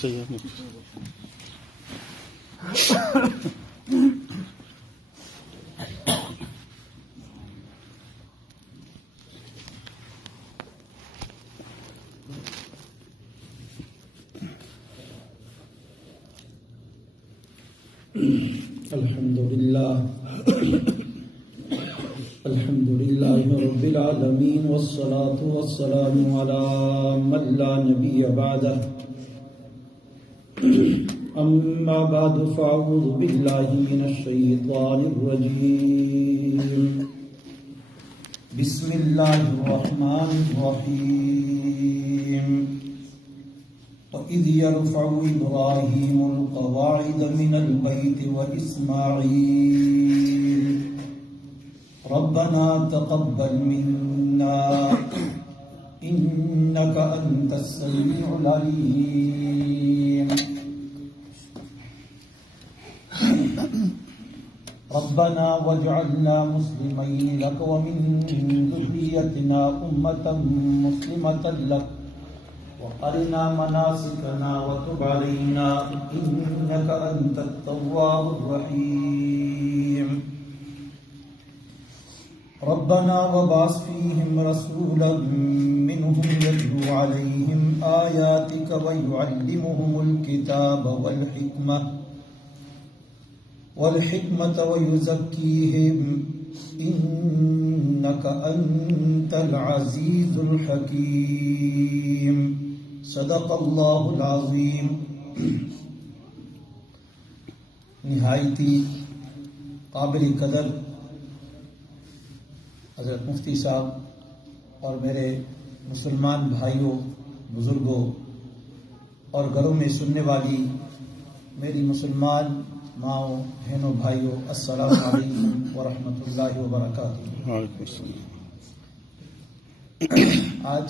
الحمد لله رب العالمين والصلاة والسلام على من لا نبي بعده أما بعد فأعوذ بالله من الشيطان الرجيم بسم الله الرحمن الرحيم وإذ يرفع إبراهيم القواعد من البيت وإسماعيل ربنا تقبل منا إنك أنت السميع العليم ربنا واجعلنا مسلمين لك ومن ذريتنا أمة مسلمة لك وأرنا مناسكنا وتب علينا إنك أنت التواب الرحيم ربنا وبعث فيهم رسولا منهم يتلو عليهم آياتك ويعلمهم الكتاب والحكمة ويزكيهم إنك أنت العزيز الحكيم صدق اللہ العظیم. نہایتی قابل قدر حضرت مفتی صاحب اور میرے مسلمان بھائیوں، بزرگوں اور گھروں میں سننے والی میری مسلمان ماؤں، بہنوں، بھائیوں، السلام علیکم ورحمۃ اللہ وبرکاتہ. آج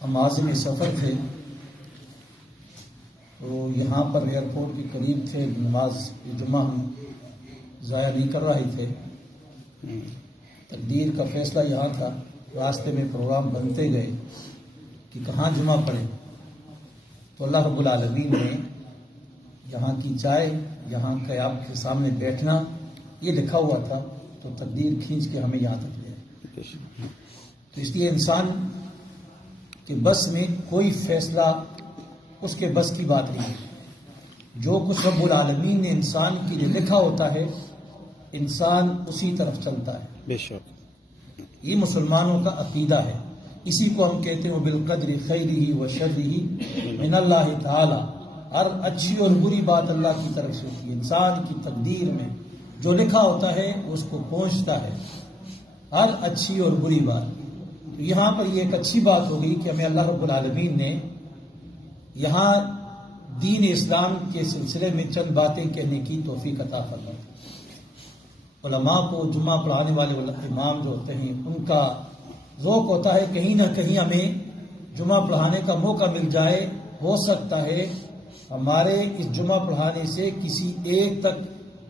ہم عازم سفر تھے، تو یہاں پر ایئرپورٹ کے قریب تھے، نماز جمعہ ہم ضائع نہیں کر رہے تھے. تقدیر کا فیصلہ یہاں تھا، راستے میں پروگرام بنتے گئے کہ کہاں جمعہ پڑے. تو اللہ رب العالمین نے یہاں کی چائے، یہاں کا آپ کے سامنے بیٹھنا یہ لکھا ہوا تھا، تو تقدیر کھینچ کے ہمیں یہاں تک لے آئی. تو اس لیے انسان کہ بس میں کوئی فیصلہ اس کے بس کی بات نہیں ہے. جو کچھ رب العالمین نے انسان کے لیے لکھا ہوتا ہے انسان اسی طرف چلتا ہے. بے شک یہ مسلمانوں کا عقیدہ ہے. اسی کو ہم کہتے ہیں بالقدر خیرہ و شرہ من اللہ تعالی. ہر اچھی اور بری بات اللہ کی طرف سے ہوتی ہے. انسان کی تقدیر میں جو لکھا ہوتا ہے اس کو پہنچتا ہے، ہر اچھی اور بری بات. تو یہاں پر یہ ایک اچھی بات ہوگی کہ ہمیں اللہ رب العالمین نے یہاں دین اسلام کے سلسلے میں چند باتیں کہنے کی توفیق عطا فرمائی. علماء کو جمعہ پڑھانے والے امام جو ہوتے ہیں ان کا ذوق ہوتا ہے کہیں نہ کہیں ہمیں جمعہ پڑھانے کا موقع مل جائے. ہو سکتا ہے ہمارے اس جمعہ پڑھانے سے کسی ایک تک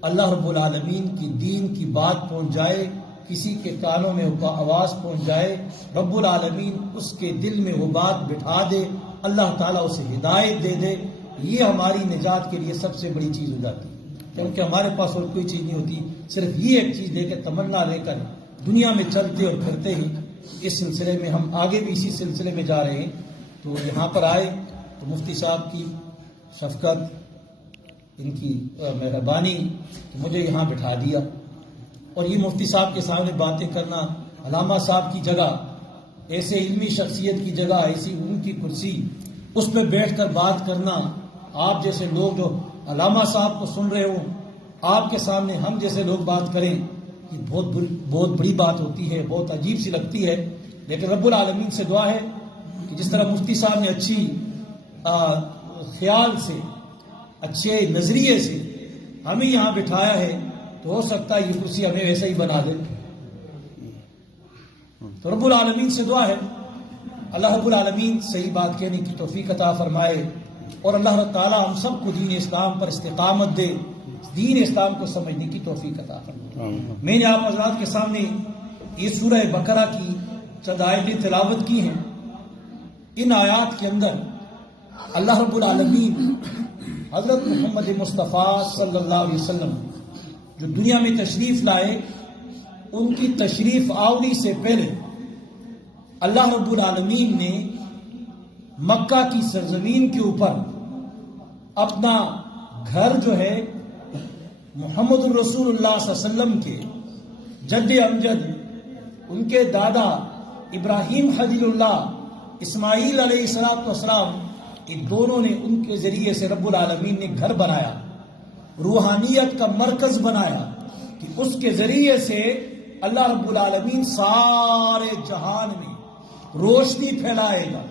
اللہ رب العالمین کی دین کی بات پہنچ جائے، کسی کے کانوں میں آواز پہنچ جائے، رب العالمین اس کے دل میں وہ بات بٹھا دے، اللہ تعالیٰ اسے ہدایت دے دے. یہ ہماری نجات کے لیے سب سے بڑی چیز ہو جاتی ہے، کیونکہ ہمارے پاس اور کوئی چیز نہیں ہوتی. صرف یہ ایک چیز لے کے، تمنا لے کر دنیا میں چلتے اور پھرتے ہیں. اس سلسلے میں ہم آگے بھی اسی سلسلے میں جا رہے ہیں. تو یہاں پر آئے تو مفتی صاحب کی شفقت، ان کی مہربانی کہ مجھے یہاں بٹھا دیا. اور یہ مفتی صاحب کے سامنے باتیں کرنا، علامہ صاحب کی جگہ، ایسے علمی شخصیت کی جگہ، ایسی ان کی کرسی، اس پہ بیٹھ کر بات کرنا. آپ جیسے لوگ جو علامہ صاحب کو سن رہے ہوں، آپ کے سامنے ہم جیسے لوگ بات کریں، یہ بہت بڑی بات ہوتی ہے، بہت عجیب سی لگتی ہے. لیکن رب العالمین سے دعا ہے کہ جس طرح مفتی صاحب نے اچھی خیال سے، اچھے نظریے سے ہمیں یہاں بٹھایا ہے، تو ہو سکتا ہے یہ کرسی ہمیں ویسا ہی بنا دے. تو رب العالمین سے دعا ہے اللہ رب العالمین صحیح بات کہنے کی توفیق عطا فرمائے، اور اللہ تعالیٰ ہم سب کو دین اسلام پر استقامت دے، دین اسلام کو سمجھنے کی توفیق عطا فرمائے. میں نے آپ حضرات کے سامنے یہ سورہ بقرہ کی چند آیتیں تلاوت کی ہیں. ان آیات کے اندر اللہ رب العالمین حضرت محمد مصطفیٰ صلی اللہ علیہ وسلم جو دنیا میں تشریف لائے، ان کی تشریف آوری سے پہلے اللہ رب العالمین نے مکہ کی سرزمین کے اوپر اپنا گھر جو ہے محمد الرسول اللہ صلی اللہ علیہ وسلم کے جد امجد، ان کے دادا ابراہیم خلیل اللہ، اسماعیل علیہ السلام، یہ دونوں نے ان کے ذریعے سے رب العالمین نے گھر بنایا، روحانیت کا مرکز بنایا کہ اس کے ذریعے سے اللہ رب العالمین سارے جہان میں روشنی پھیلائے گا،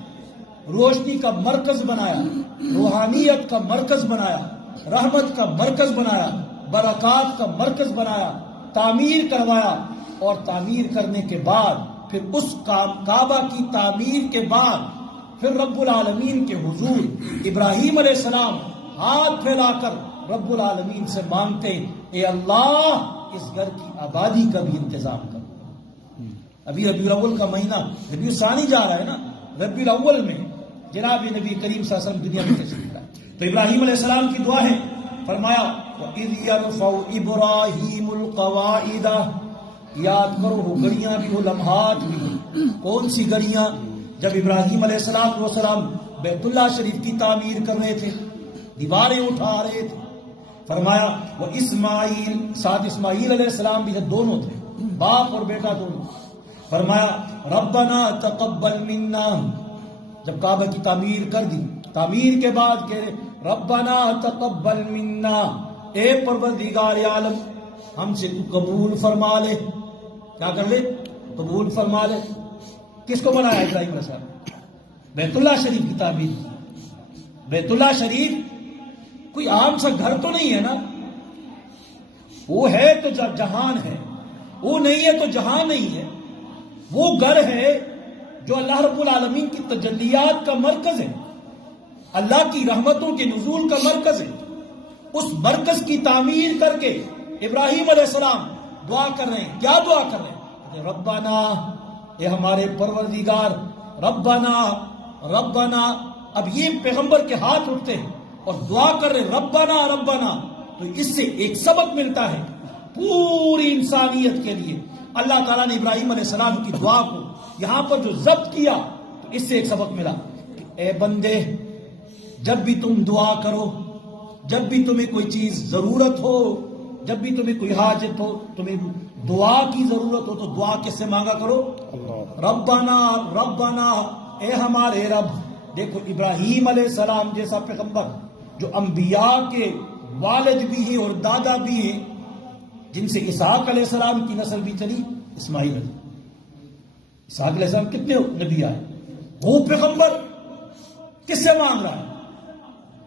روشنی کا مرکز بنایا، روحانیت کا مرکز بنایا، رحمت کا مرکز بنایا، برکات کا مرکز بنایا، تعمیر کروایا، اور تعمیر کرنے کے بعد پھر اس کعبہ کی تعمیر کے بعد پھر رب العالمین کے حضور ابراہیم علیہ السلام ہاتھ پھیلا کر رب العالمین سے مانگتے، اے اللہ اس گھر کی آبادی کا بھی انتظام کر۔ ابھی ربیع الاول کا مہینہ ربیع الثانی جا رہا ہے نا، ربیع الاول میں جناب نبی کریم صلی اللہ علیہ وسلم دنیا میں تشریف لائے، تو ابراہیم علیہ السلام کی دعا ہے، فرمایا وَإِذْ يَرْفَعُ إِبْرَاهِيمُ الْقَوَاعِدَ، یاد کرو وہ گڑیاں بھی، وہ لمحات بھی۔ کون سی گڑیاں؟ جب ابراہیم علیہ السلام بیت اللہ شریف کی تعمیر کر رہے تھے، دیواریں اٹھا رہے تھے، فرمایا وہ اسماعیل، ساتھ اسماعیل علیہ السلام بھی دونوں تھے، باپ اور بیٹا دونوں، فرمایا ربنا تقبل منا، جب کعبہ کی تعمیر کر دی، تعمیر کے بعد کہہ رہے ربنا تقبل منا، اے پروردگار عالم ہم سے تو قبول فرما لے، کیا کر لے؟ قبول فرما لے۔ کس کو بنایا ابراہیم علیہ السلام؟ بیت اللہ شریف کی تعمیر۔ بیت اللہ شریف کوئی عام سا گھر تو نہیں ہے نا، وہ ہے تو جہان ہے، وہ نہیں ہے تو جہان نہیں ہے، وہ گھر ہے جو اللہ رب العالمین کی تجلیات کا مرکز ہے، اللہ کی رحمتوں کے نزول کا مرکز ہے۔ اس مرکز کی تعمیر کر کے ابراہیم علیہ السلام دعا کر رہے ہیں۔ کیا دعا کر رہے ہیں؟ ربنا، اے ہمارے پروردگار، ربنا ربنا۔ اب یہ پیغمبر کے ہاتھ اٹھتے ہیں اور دعا کر رہے ربنا ربنا، تو اس سے ایک سبق ملتا ہے پوری انسانیت کے لیے۔ اللہ تعالیٰ نے ابراہیم علیہ السلام کی دعا کو یہاں پر جو ضبط کیا، تو اس سے ایک سبق ملا کہ اے بندے، جب بھی تم دعا کرو، جب بھی تمہیں کوئی چیز ضرورت ہو، جب بھی تمہیں کوئی حاجت ہو، تمہیں دعا کی ضرورت ہو، تو دعا کس سے مانگا کرو؟ ربنا ربنا، اے ہمارے رب۔ دیکھو ابراہیم علیہ السلام جیسا پیغمبر جو انبیاء کے والد بھی ہیں اور دادا بھی ہیں، جن سے اسحاق علیہ السلام کی نسل بھی چلی، اسماعیل علیہ اسحاق علیہ السلام کتنے نبی آئے، وہ پیغمبر کس سے مانگ رہا ہے؟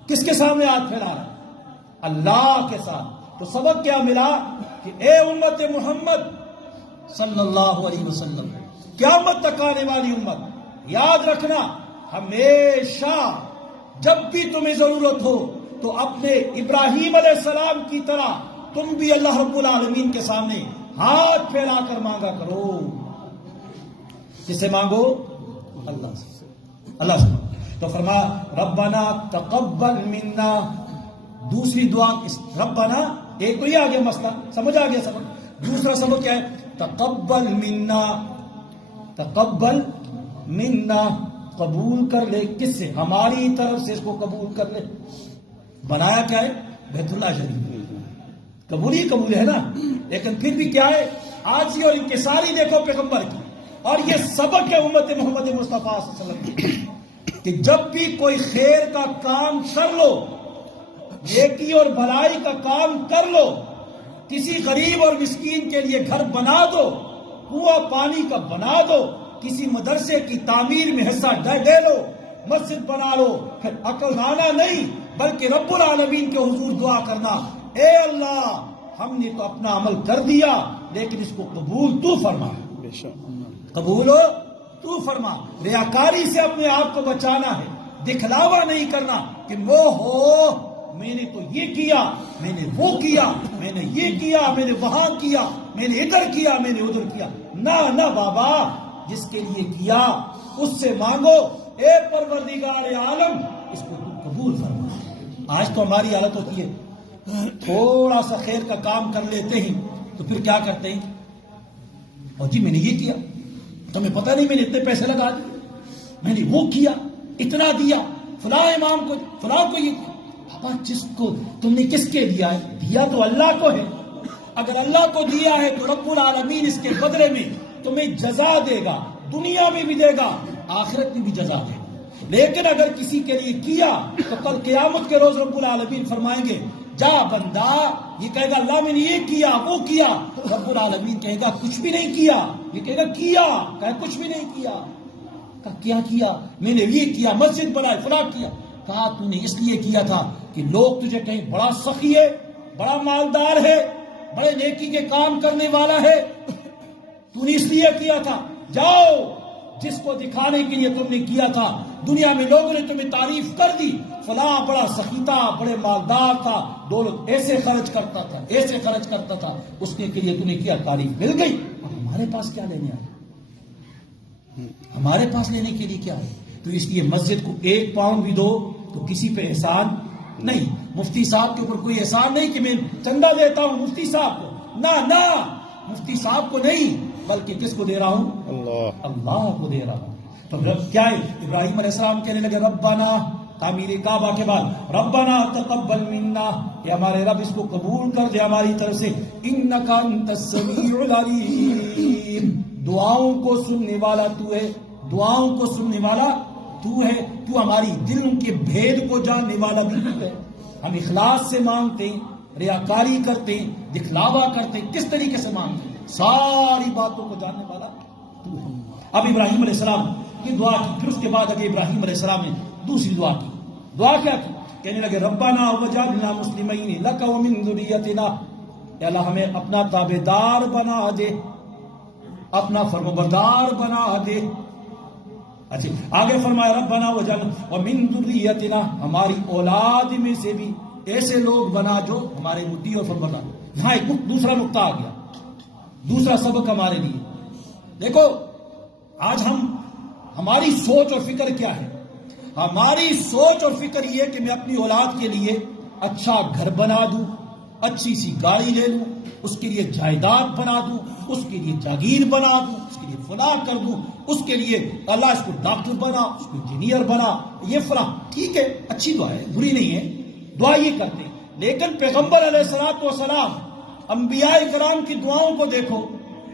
کس کے سامنے ہاتھ پھیلا رہا ہے؟ اللہ کے ساتھ۔ تو سبق کیا ملا کہ اے امت محمد صلی اللہ علیہ وسلم، قیامت تک آنے والی امت، یاد رکھنا ہمیشہ جب بھی تمہیں ضرورت ہو تو اپنے ابراہیم علیہ السلام کی طرح تم بھی اللہ رب العالمین کے سامنے ہاتھ پھیلا کر مانگا کرو۔ کس سے مانگو؟ اللہ سے، اللہ سے۔ تو فرمایا ربنا تقبل منا۔ دوسری دعا ربنا، ایک تو یہ آ گیا مسئلہ، سمجھ آ گیا سبق۔ دوسرا سبق کیا ہے؟ تقبل منا، تقبل منا، قبول کر لے۔ کس سے؟ ہماری طرف سے اس کو قبول کر لے۔ بنایا کیا ہے؟ بیت اللہ شریف۔ قبول ہی قبول ہے نا، لیکن پھر بھی کیا ہے؟ عاجزی اور انکساری دیکھو پیغمبر کی۔ اور یہ سبق ہے امت محمد مصطفیٰ صلی اللہ علیہ وسلم کی کہ جب بھی کوئی خیر کا کام کر لو، نیکی اور بھلائی کا کام کر لو، کسی غریب اور مسکین کے لیے گھر بنا دو، کنواں پانی کا بنا دو، کسی مدرسے کی تعمیر میں حصہ دے لو، مسجد بنا لو، پھر عقل آنا نہیں بلکہ رب العالمین کے حضور دعا کرنا، اے اللہ ہم نے تو اپنا عمل کر دیا لیکن اس کو قبول تو فرما، قبول ہو تو فرما۔ ریاکاری سے اپنے آپ کو بچانا ہے، دکھلاوا نہیں کرنا کہ وہ ہو میں نے تو یہ کیا، میں نے وہ کیا، میں نے یہ کیا، میں نے وہاں کیا، میں نے ادھر کیا، میں نے ادھر کیا۔ نہ بابا، جس کے لیے کیا اس سے مانگو، اے پروردگار عالم اس کو تو قبول فرما۔ آج تو ہماری حالت ہوتی ہے تھوڑا سا خیر کا کام کر لیتے ہیں تو پھر کیا کرتے ہیں، اور جی میں نے یہ کیا، تمہیں پتہ نہیں میں نے اتنے پیسے لگا دیے، میں نے وہ کیا، اتنا دیا، فلاں امام کو، فلاں کو یہ کیا۔ بابا جس کو تم نے کس کے دیا ہے؟ دیا تو اللہ کو ہے۔ اگر اللہ کو دیا ہے تو رب العالمین اس کے بدلے میں تمہیں جزا دے گا، دنیا میں بھی دے گا، آخرت میں بھی جزا دے گا۔ لیکن اگر کسی کے لیے کیا تو کل قیامت کے روز رب العالمین فرمائیں گے جا بندہ، یہ کہے گا اللہ میں نے یہ کیا وہ کیا، رب العالمین کہے گا کچھ بھی نہیں کیا، یہ کہے گا کیا، کہے کچھ بھی نہیں کیا، کہا کیا کیا، میں نے یہ کیا، مسجد بنائے، فلاں کیا، کہا تو نے اس لیے کیا تھا کہ لوگ تجھے کہیں بڑا سخی ہے، بڑا مالدار ہے، بڑے نیکی کے کام کرنے والا ہے، تو نے اس لیے کیا تھا۔ جاؤ، جس کو دکھانے کے لیے تم نے کیا تھا، دنیا میں لوگوں نے تمہیں تعریف کر دی، فلاں بڑا سخی تھا، بڑے مالدار تھا، دولت ایسے خرچ کرتا تھا، ایسے خرچ کرتا تھا، اس کے لیے تم نے کیا، تعریف مل گئی۔ اور ہمارے پاس کیا لینے آئے، ہمارے پاس لینے کے لیے کیا ہے؟ تو اس لیے مسجد کو 1 پاؤنڈ بھی دو تو کسی پہ احسان نہیں، مفتی صاحب کے اوپر کوئی احسان نہیں کہ میں چندہ دیتا ہوں مفتی صاحب کو، نہ مفتی صاحب کو نہیں، بلکہ کس کو دے رہا ہوں؟ اللہ کو دے رہا ہوں۔ تو رب کیا ہے؟ ابراہیم علیہ السلام کہنے لگے ربنا، تعمیر کعبہ کے بعد ربنا تقبل منا، کہ ہمارے رب اس کو قبول کر دے ہماری طرف سے، انک انت السمیع العلیم، دعاؤں کو سننے والا تو ہے، دعاؤں کو سننے والا تو ہے، تو ہماری دلوں کے بھید کو جاننے والا بھی تو ہے۔ ہم اخلاص سے مانگتے ہیں، ریاکاری کرتے ہیں، دکھلاوا کرتے ہیں، کس طریقے سے مانگتے ہیں، ساری باتوں کو جاننے والا تو ہے۔ اب ابراہیم علیہ السلام کی دعا کی، پھر اس کے بعد ابھی ابراہیم علیہ السلام نے دوسری دعا کی۔ دعا کیا کی؟ کہنے لگے ربنا وجعلنا مسلمین لک ومن ذریتنا، اے اللہ ہمیں اپنا تابعدار بنا دے، اپنا فرمانبردار بنا دے۔ اچھا آگے فرمایا ربنا وجعلنا ومن ذریتنا، ہماری اولاد میں سے بھی ایسے لوگ بنا جو ہمارے مطیع اور فرمانبردار۔ یہاں ایک دوسرا نقطہ آ گیا، دوسرا سبق ہمارے لیے۔ دیکھو آج ہماری سوچ اور فکر کیا ہے؟ ہماری سوچ اور فکر یہ کہ میں اپنی اولاد کے لیے اچھا گھر بنا دوں، اچھی سی گاڑی لے لوں، اس کے لیے جائیداد بنا دوں، اس کے لیے جاگیر بنا دوں، اس کے لیے فلاں کر دوں، اس کے لیے اللہ اس کو ڈاکٹر بنا، اس کو انجینئر بنا، یہ فلاں۔ ٹھیک ہے، اچھی دعا ہے، بری نہیں ہے، دعا یہ کرتے ہیں۔ لیکن پیغمبر علیہ الصلوۃ والسلام، انبیاء کرام کی دعاؤں کو دیکھو۔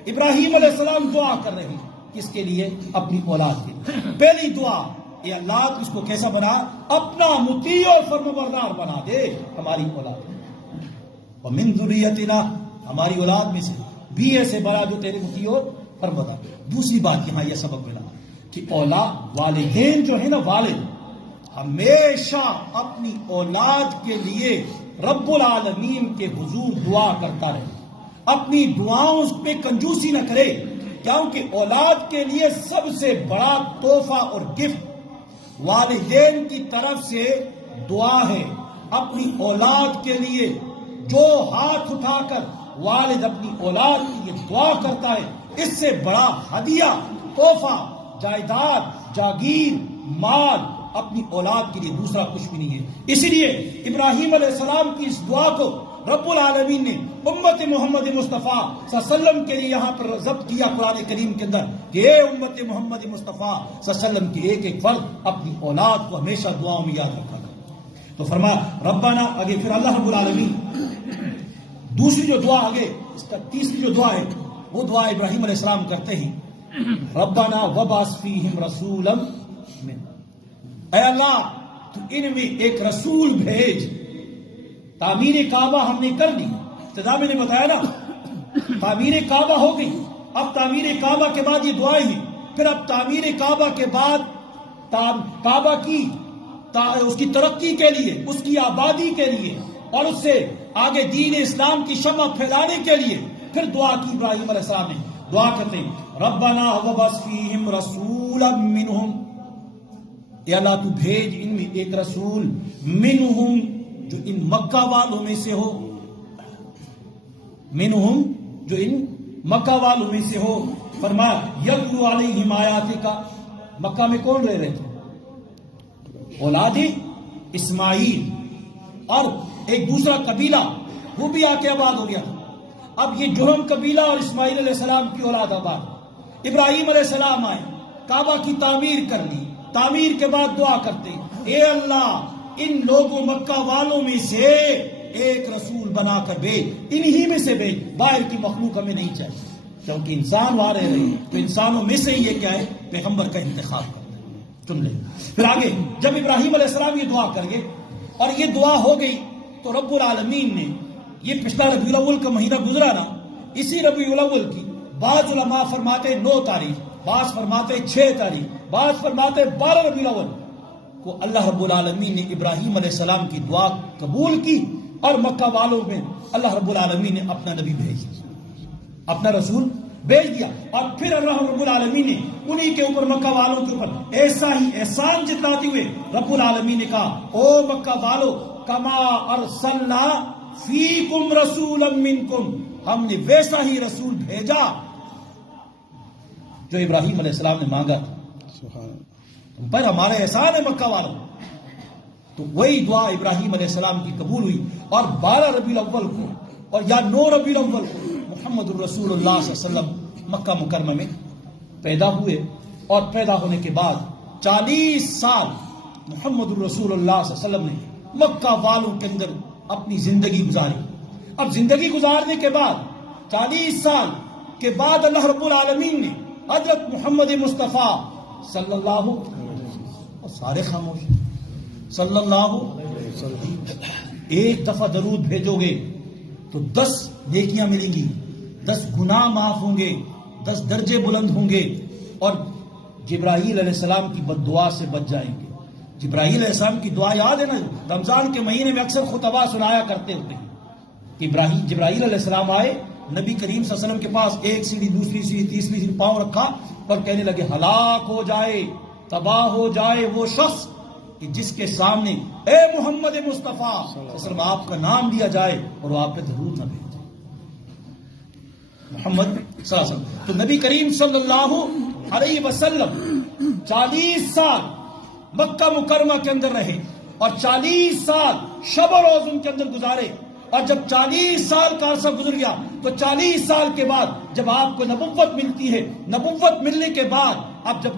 ابراہیم علیہ السلام دعا کر رہے ہیں کس کے لیے؟ اپنی اولاد کے لیے۔ پہلی دعا، اے اللہ تو اس کو کیسا بنا؟ اپنا مطیع اور فرمانبردار بنا دے ہماری اولاد۔ ومن ذریتنا، ہماری اولاد میں سے بھی ایسے بنا جو تیرے مطیع اور فرمانبردار۔ دوسری بات یہاں یہ سبق ملا کہ اولاد، والدین جو ہے نا، والد ہمیشہ اپنی اولاد کے لیے رب العالمین کے حضور دعا کرتا رہے، اپنی دعاؤں پہ کنجوسی نہ کرے، کیونکہ اولاد کے لیے سب سے بڑا تحفہ اور گفٹ والدین کی طرف سے دعا ہے۔ اپنی اولاد کے لیے جو ہاتھ اٹھا کر والد اپنی اولاد کے لیے دعا کرتا ہے، اس سے بڑا ہدیہ، تحفہ، جائیداد، جاگیر، مال اپنی اولاد کے لیے دوسرا کچھ بھی نہیں ہے۔ اسی لیے ابراہیم علیہ السلام کی اس دعا کو رب العالمین نے امت محمد مصطفیٰ صلی اللہ علیہ وسلم کے لیے یہاں پر ضبط کیا قرآن کریم کے اندر کہ اے امت محمد مصطفیٰ صلی اللہ علیہ وسلم کی ایک ایک فرد اپنی اولاد کو ہمیشہ دعاؤں میں یاد رکھا تھا۔ تو فرمایا ربنا، آگے پھر اللہ رب العالمین دوسری جو دعا، آگے اس کا تیسری جو دعا ہے وہ دعا ابراہیم علیہ السلام کرتے ہیں ربنا وبعث فیہم رسولا من، اے اللہ تو ان میں ایک رسول بھیج۔ تعمیر کعبہ ہم نے کر دی، ابتدا میں نے بتایا نا، تعمیر کعبہ ہو گئی، اب تعمیر کعبہ کے بعد یہ دعائیں ہیں، پھر اب تعمیر کعبہ کے بعد کعبہ کی اس کی ترقی کے لیے، اس کی آبادی کے لیے، اور اس سے آگے دین اسلام کی شمع پھیلانے کے لیے پھر دعا کی ابراہیم علیہ السلام نے۔ دعا کرتے ہیں ربنا وبعث فیہم رسولا منہم، اے اللہ تو بھیج ان میں ایک رسول، منہم جو ان مکہ والوں میں سے ہو، منہم جو ان مکہ والوں میں سے ہو۔ فرمایا یتلو علیہم آیاتک، مکہ میں کون رہ رہے تھے؟ اولاد اسماعیل، اور ایک دوسرا قبیلہ وہ بھی آ کے آباد ہو گیا تھا۔ اب یہ جرہم قبیلہ اور اسماعیل علیہ السلام کی اولاد آباد۔ ابراہیم علیہ السلام آئے، کعبہ کی تعمیر کر لی، تعمیر کے بعد دعا کرتے، اے اللہ ان لوگوں مکہ والوں میں سے ایک رسول بنا کر بھیج، انہی میں سے بھیج، باہر کی مخلوق ہمیں نہیں چاہیے، کیونکہ انسان وہاں رہ رہے ہیں تو انسانوں میں سے ہی یہ کیا ہے، پیغمبر کا انتخاب کرتے چن لیں۔ پھر آگے جب ابراہیم علیہ السلام یہ دعا کر گئے اور یہ دعا ہو گئی تو رب العالمین نے، یہ پچھلا ربیع الاول کا مہینہ گزرا نا، اسی ربیع الاول کی بعض علماء فرماتے 9 تاریخ، بعض فرماتے 6 تاریخ، بعض فرماتے 12 ربیع الاول کو اللہ رب العالمین نے ابراہیم علیہ السلام کی دعا قبول کی، اور مکہ والوں میں اللہ رب العالمین نے اپنا نبی بھیج دیا، اپنا رسول بھیج دیا، اور پھر اللہ رب العالمین نے انہی کے اوپر، مکہ والوں کے اوپر ایسا ہی احسان جتلاتے ہوئے رب العالمین نے کہا، او مکہ والو کما ارسلنا فیکم رسولا منکم، ہم نے ویسا ہی رسول بھیجا جو ابراہیم علیہ السلام نے مانگا تھا، تم پر ہمارے احسان ہے مکہ والوں۔ تو وہی دعا ابراہیم علیہ السلام کی قبول ہوئی، اور 12 ربیع الاول کو اور یا 9 ربیع الاول کو محمد الرسول اللہ صلی اللہ علیہ وسلم مکہ مکرمہ میں پیدا ہوئے، اور پیدا ہونے کے بعد 40 سال محمد الرسول اللہ صلی اللہ علیہ وسلم نے مکہ والوں کے اندر اپنی زندگی گزاری۔ اب زندگی گزارنے کے بعد 40 سال کے بعد اللہ رب العالمین نے حضرت محمد مصطفیٰ صلی اللہ، اور سارے خاموش، صلی اللہ، ایک دفعہ درود بھیجو گے تو 10 نیکیاں ملیں گی، 10 گناہ معاف ہوں گے، 10 درجے بلند ہوں گے، اور جبرائیل علیہ السلام کی بد دعا سے بچ جائیں گے۔ جبرائیل علیہ السلام کی دعا یاد ہے نا، رمضان کے مہینے میں اکثر خطبہ سنایا کرتے ہوتے ہیں کہ جبرائیل علیہ السلام آئے نبی کریم صلی اللہ علیہ وسلم کے پاس، ایک سیڑھی، دوسری سیڑھی، تیسری سیڑھی پاؤں رکھا اور کہنے لگے، ہلاک ہو جائے، تباہ ہو جائے وہ شخص کہ جس کے سامنے اے محمد مصطفیٰ صلی اللہ علیہ وسلم آپ کا نام لیا جائے اور وہ آپ پہ درود نہ بھیجے، محمد صلی اللہ علیہ وسلم۔ تو نبی کریم صلی اللہ علیہ وسلم 40 سال مکہ مکرمہ کے اندر رہے، اور 40 سال شب و روز ان کے اندر گزارے، اور جب 40 سال کا عرصہ گزر گیا تو 40 سال کے بعد جب آپ کو نبوت ملتی ہے، نبوت ملنے کے بعد اب جب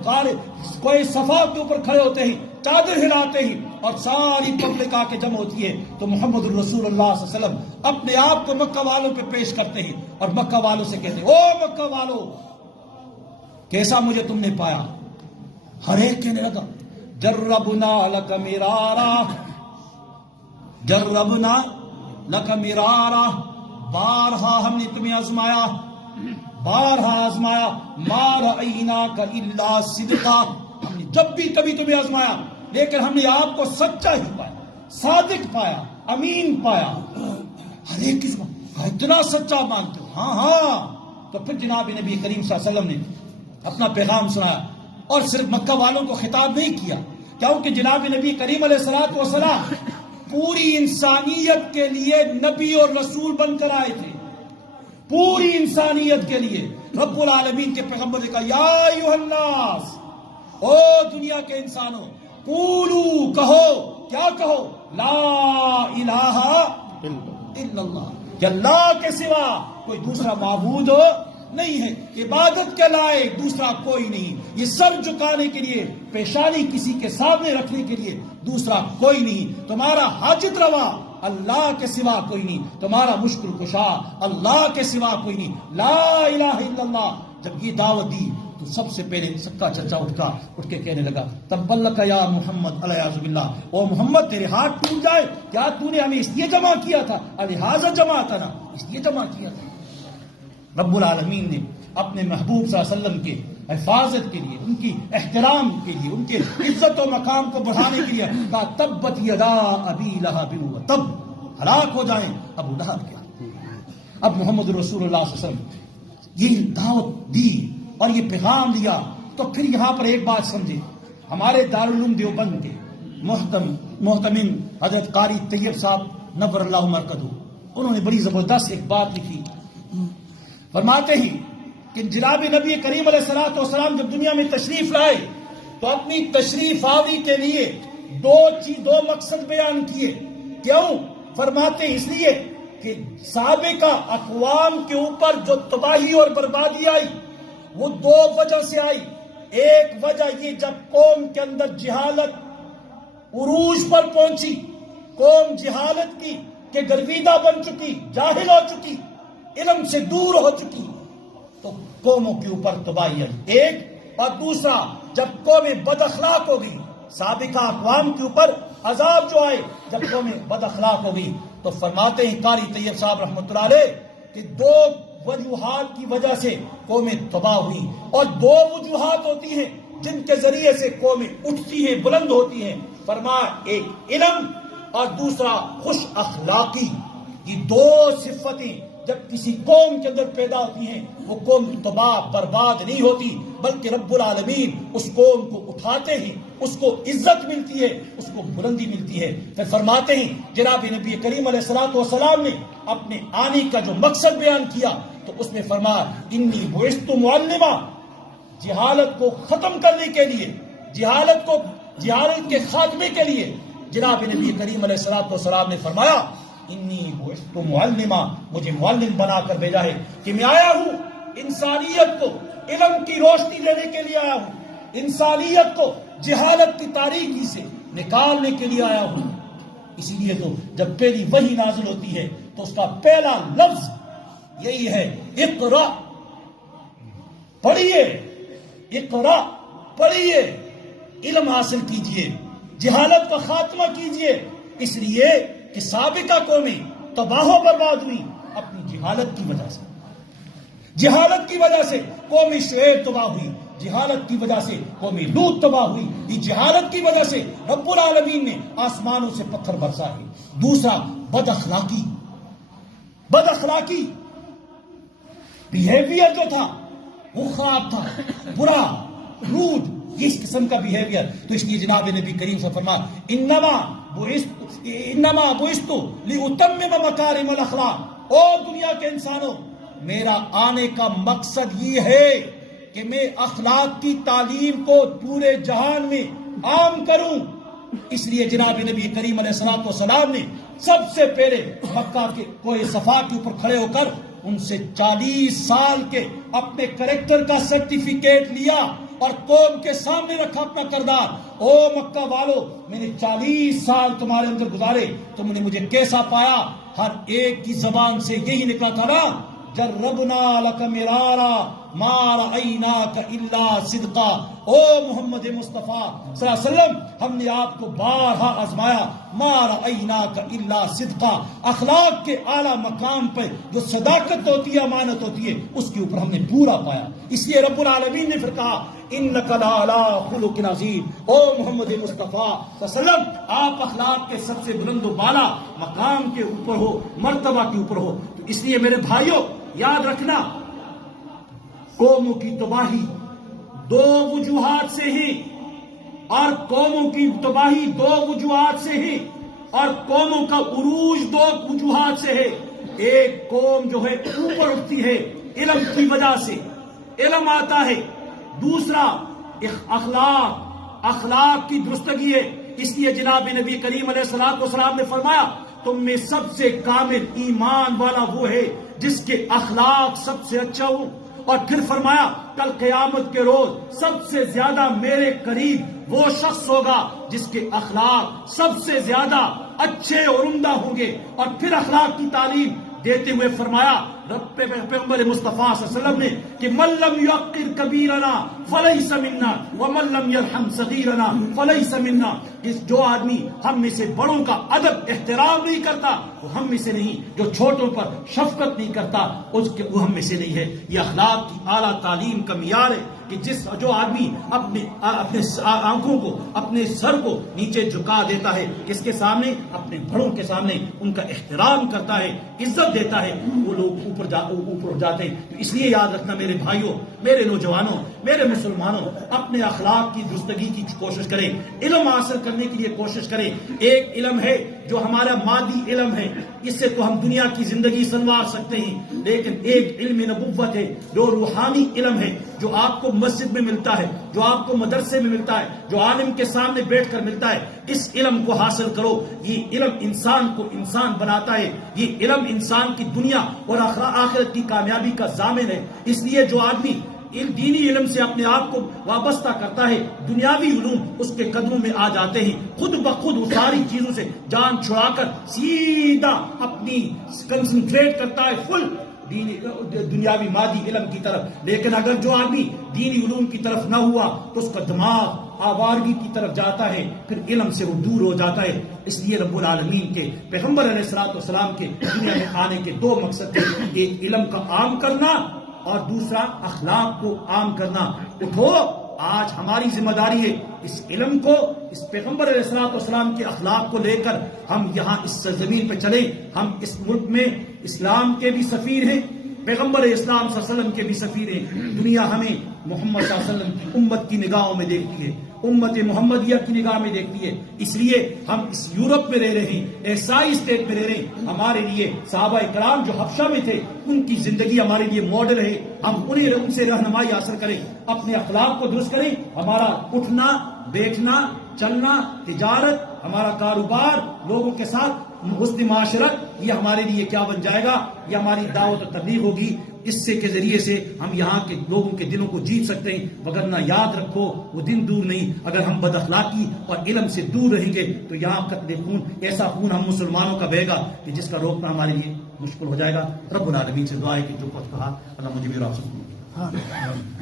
کوئی صفا کے اوپر کھڑے ہوتے ہیں، چادر ہلاتے ہی اور ساری پبلک آ کے جمع ہوتی ہے، تو محمد الرسول اللہ صلی اللہ علیہ وسلم اپنے آپ کو مکہ والوں پہ پیش کرتے ہیں، اور مکہ والوں سے کہتے ہیں، او مکہ والوں کیسا مجھے تم نے پایا؟ ہر ایک کہنے لگا، جربنا لک مرارا، جربنا لک مرارا، بارہا ہم نے تمہیں آزمایا، بارہا آزمایا، ما رأیناک الا صدقا، ہم نے جب بھی کبھی تمہیں آزمایا لیکن ہم نے آپ کو سچا ہی پایا، صادق پایا، امین پایا۔ ہر ایک کس کو اتنا سچا مانتے ہو؟ ہاں ہاں۔ تو پھر جناب نبی کریم صلی اللہ علیہ وسلم نے اپنا پیغام سنایا، اور صرف مکہ والوں کو خطاب نہیں کیا، کیونکہ جناب نبی کریم علیہ السلام پوری انسانیت کے لیے نبی اور رسول بن کر آئے تھے، پوری انسانیت کے لیے رب العالمین کے پیغمبر نے کہا، یا ایھا الناس، او دنیا کے انسانوں، قولو کہو، کیا کہو؟ لا الہ الا اللہ، کہ اللہ کے سوا کوئی دوسرا معبود ہو نہیں ہے، عبادت کے لائق دوسرا کوئی نہیں، یہ سر جھکانے کے لیے، پیشانی کسی کے سامنے رکھنے کے لیے دوسرا کوئی نہیں، تمہارا حاجت روا اللہ کے سوا کوئی نہیں، تمہارا مشکل کشا اللہ کے سوا کوئی نہیں، لا الہ الا اللہ۔ جب یہ دعوت دی تو سب سے پہلے سکا چچا اٹھ کے کہنے لگا، تبلک یا محمد علیہ باللہ، او محمد تیرے ہاتھ ٹوٹ جائے، کیا تو نے ہمیں اس لیے جمع کیا تھا؟ لہٰذا جمع تھا نا، اس لیے جمع کیا تھا۔ رب العالمین نے اپنے محبوب صلی اللہ علیہ وسلم کے حفاظت کے لیے، ان کی احترام کے لیے، ان کے عزت و مقام کو بڑھانے کے لیے کہا، تبت یدا ابی لہب وتب، ہلاک ہو جائیں ابو لہب کیا۔ اب محمد رسول اللہ صلی اللہ علیہ وسلم یہ دعوت دی اور یہ پیغام دیا، تو پھر یہاں پر ایک بات سمجھے، ہمارے دارالعلوم دیوبند کے محتمم حضرت قاری طیب صاحب نور اللہ مرکزہ، انہوں نے بڑی زبردست ایک بات لکھی، فرماتے ہی کہ جناب نبی کریم علیہ السلام جب دنیا میں تشریف لائے تو اپنی تشریف آوری کے لیے دو مقصد بیان کیے. کیوں؟ فرماتے اس لیے کہ سابقہ اقوام کے اوپر جو تباہی اور بربادی آئی وہ دو وجہ سے آئی. ایک وجہ یہ جب قوم کے اندر جہالت عروج پر پہنچی، قوم جہالت کی کہ گرویدہ بن چکی، جاہل ہو چکی، علم سے دور ہو چکی، تو قوموں کے اوپر تباہی آئی ایک. اور دوسرا جب قومیں بد اخلاق ہو گئی، سابقہ اقوام کے اوپر عذاب جو آئے جب قومیں بد اخلاق ہو گئی، تو فرماتے ہیں قاری طیب صاحب رحمۃ اللہ علیہ کہ دو وجوہات کی وجہ سے قومیں تباہ ہوئی. اور دو وجوہات ہوتی ہیں جن کے ذریعے سے قومیں اٹھتی ہیں، بلند ہوتی ہیں. فرمایا ایک علم اور دوسرا خوش اخلاقی. یہ دو صفتیں جب کسی قوم کے اندر پیدا ہوتی ہیں وہ قوم تباہ برباد نہیں ہوتی، بلکہ رب العالمین اس قوم کو اٹھاتے ہیں، اس کو عزت ملتی ہے، اس کو بلندی ملتی ہے. پھر فرماتے ہیں جناب نبی کریم علیہ الصلوۃ والسلام نے اپنے آنے کا جو مقصد بیان کیا تو اس میں فرمایا انی بعثت معلما. جہالت کو ختم کرنے کے لیے، جہالت کے خاتمے کے لیے جناب نبی کریم علیہ الصلوۃ والسلام نے فرمایا انی بعثت معلما، مجھے معلم بنا کر بھیجا ہے کہ میں آیا ہوں انسانیت کو علم کی روشنی دینے کے لیے آیا ہوں، انسانیت کو جہالت کی تاریکی سے نکالنے کے لیے آیا ہوں. اسی لیے تو جب پہلی وحی نازل ہوتی ہے تو اس کا پہلا لفظ یہی ہے اقرا. پڑھیے، اقرا پڑھیے، علم حاصل کیجئے، جہالت کا خاتمہ کیجئے. اس لیے کہ سابقہ قومیں تباہ و برباد ہوئی اپنی جہالت کی وجہ سے. جہالت کی وجہ سے قومی شعیب تباہ ہوئی، جہالت کی وجہ سے قومی لوط تباہ ہوئی. یہ جہالت کی وجہ سے رب العالمین نے آسمانوں سے پتھر برسا ہے. دوسرا بد اخلاقی بیہیویئر جو تھا وہ خراب تھا، برا، رود، اس قسم کا بیہیویئر. تو اس لیے جناب نبی کریم سے فرمایا انما بعثت لاتمم مکارم الاخلاق. او دنیا کے انسانوں، میرا آنے کا مقصد یہ ہے کہ میں اخلاق کی تعلیم کو پورے جہان میں عام کروں. اس لیے جناب نبی کریم علیہ الصلوۃ والسلام نے سب سے پہلے مکہ کے کوہ صفا کے اوپر کھڑے ہو کر ان سے 40 سال کے اپنے کریکٹر کا سرٹیفکیٹ لیا اور قوم کے سامنے رکھا اپنا کردار. او مکہ والو، میں نے 40 سال تمہارے اندر گزارے، تم نے مجھے کیسا پایا؟ ہر ایک کی زبان سے یہی نکلا تھا نا، جربنا لک مرارا ما رأیناک الا صدقا. او محمد مصطفیٰ صلی اللہ علیہ وسلم، ہم نے آپ کو بارہا آزمایا، ما رأیناک الا صدقا. اخلاق کے اعلیٰ مقام پر جو صداقت ہوتی ہے، امانت ہوتی ہے، اس کے اوپر ہم نے پورا پایا. اس لیے رب العالمین نے پھر کہا انک لعلی خلق عظیم. او محمد مصطفیٰ صلی اللہ علیہ وسلم، آپ اخلاق کے سب سے بلند و بالا مقام کے اوپر ہو، مرتبہ کے اوپر ہو. تو اس لیے میرے بھائیوں یاد رکھنا، قوموں کی تباہی دو وجوہات سے ہی، اور قوموں کی تباہی دو وجوہات سے ہی، اور قوموں کا عروج دو وجوہات سے ہے. ایک قوم جو ہے اوپر اٹھتی ہے علم کی وجہ سے، علم آتا ہے. دوسرا اخلاق کی درستگی ہے. اس لیے جناب نبی کریم علیہ الصلوۃ والسلام نے فرمایا تم میں سب سے کامل ایمان والا وہ ہے جس کے اخلاق سب سے اچھا ہو. اور پھر فرمایا کل قیامت کے روز سب سے زیادہ میرے قریب وہ شخص ہوگا جس کے اخلاق سب سے زیادہ اچھے اور عمدہ ہوں گے. اور پھر اخلاق کی تعلیم دیتے ہوئے فرمایا رب پیغمبر مصطفیٰ صلی اللہ علیہ وسلم نے کہ من لم یوقر کبیرنا فلیس منا ومن لم یرحم صغیرنا فلیس منا. جو آدمی ہم میں سے بڑوں کا ادب احترام نہیں کرتا وہ ہم میں سے نہیں، جو چھوٹوں پر شفقت نہیں کرتا وہ ہم میں سے نہیں ہے. یہ اخلاق کی اعلیٰ تعلیم کا معیار ہے کہ جو آدمی اپنے آنکھوں کو، اپنے سر کو نیچے جھکا دیتا ہے، کس کے سامنے؟ اپنے بڑوں کے سامنے، ان کا احترام کرتا ہے، عزت دیتا ہے، وہ لوگ اوپر جاتے ہیں. تو اس لیے یاد رکھنا میرے بھائیوں، میرے نوجوانوں، میرے مسلمانوں، اپنے اخلاق کی درستگی کی کوشش کریں، علم حاصل کرنے کے لیے کوشش کریں. ایک علم ہے جو ہمارا مادی علم ہے، اس سے تو ہم دنیا کی زندگی سنوار سکتے ہیں، لیکن ایک علم نبوت ہے جو روحانی علم ہے. جو آپ کو مسجد میں ملتا ہے، جو آپ کو مدرسے میں ملتا ہے، جو عالم کے سامنے بیٹھ کر ملتا ہے، اس علم کو حاصل کرو۔ یہ علم انسان کو انسان بناتا ہے، یہ علم انسان کی دنیا اور آخرت کی کامیابی کا ضامن ہے۔ اس لیے جو آدمی دینی علم سے اپنے آپ کو وابستہ کرتا ہے، دنیاوی علوم اس کے قدموں میں آ جاتے ہیں، خود بخود وہ ساری چیزوں سے جان چھڑا کر سیدھا اپنی کنسنٹریٹ کرتا ہے فل دنیاوی مادی علم کی طرف۔ لیکن اگر جو آدمی دینی علوم کی طرف نہ ہوا تو اس کا دماغ آوارگی کی طرف جاتا ہے، پھر علم سے وہ دور ہو جاتا ہے۔ اس لیے رب العالمین کے پیغمبر علیہ الصلوۃ والسلام کے دنیا میں آنے کے دو مقصد تھے، ایک علم کا عام کرنا اور دوسرا اخلاق کو عام کرنا۔ اٹھو، آج ہماری ذمہ داری ہے اس علم کو، اس پیغمبر علیہ الصلوۃ والسلام کے اخلاق کو لے کر ہم یہاں اس سرزمین پہ چلیں۔ ہم اس ملک میں اسلام کے بھی سفیر ہیں، پیغمبر اسلام صلی اللہ علیہ وسلم کے بھی سفیر ہیں۔ دنیا ہمیں محمد صلی اللہ علیہ وسلم کی امت کی نگاہوں میں دیکھتی ہے، امت محمدیہ کی نگاہ میں دیکھتی ہے۔ اس لیے ہم اس یورپ میں رہ رہے ہیں، عیسائی اسٹیٹ میں رہ رہے ہیں، ہمارے لیے صحابہ کرام جو حبشہ میں تھے ان کی زندگی ہمارے لیے ماڈل ہے۔ ہم ان سے رہنمائی حاصل کریں، اپنے اخلاق کو درست کریں۔ ہمارا اٹھنا بیٹھنا چلنا، تجارت، ہمارا کاروبار، لوگوں کے ساتھ حسن معاشرت، یہ ہمارے لیے کیا بن جائے گا؟ یہ ہماری دعوت و تبلیغ ہوگی۔ اس سے کے ذریعے سے ہم یہاں کے لوگوں کے دلوں کو جیت سکتے ہیں، وگرنہ یاد رکھو وہ دن دور نہیں۔ اگر ہم بد اخلاقی اور علم سے دور رہیں گے تو یہاں قتل خون، ایسا خون ہم مسلمانوں کا بہے گا کہ جس کا روکنا ہمارے لیے مشکل ہو جائے گا۔ رب العالمین سے دعا ہے کہ جو کچھ کہا اللہ مجھے بھی راضی۔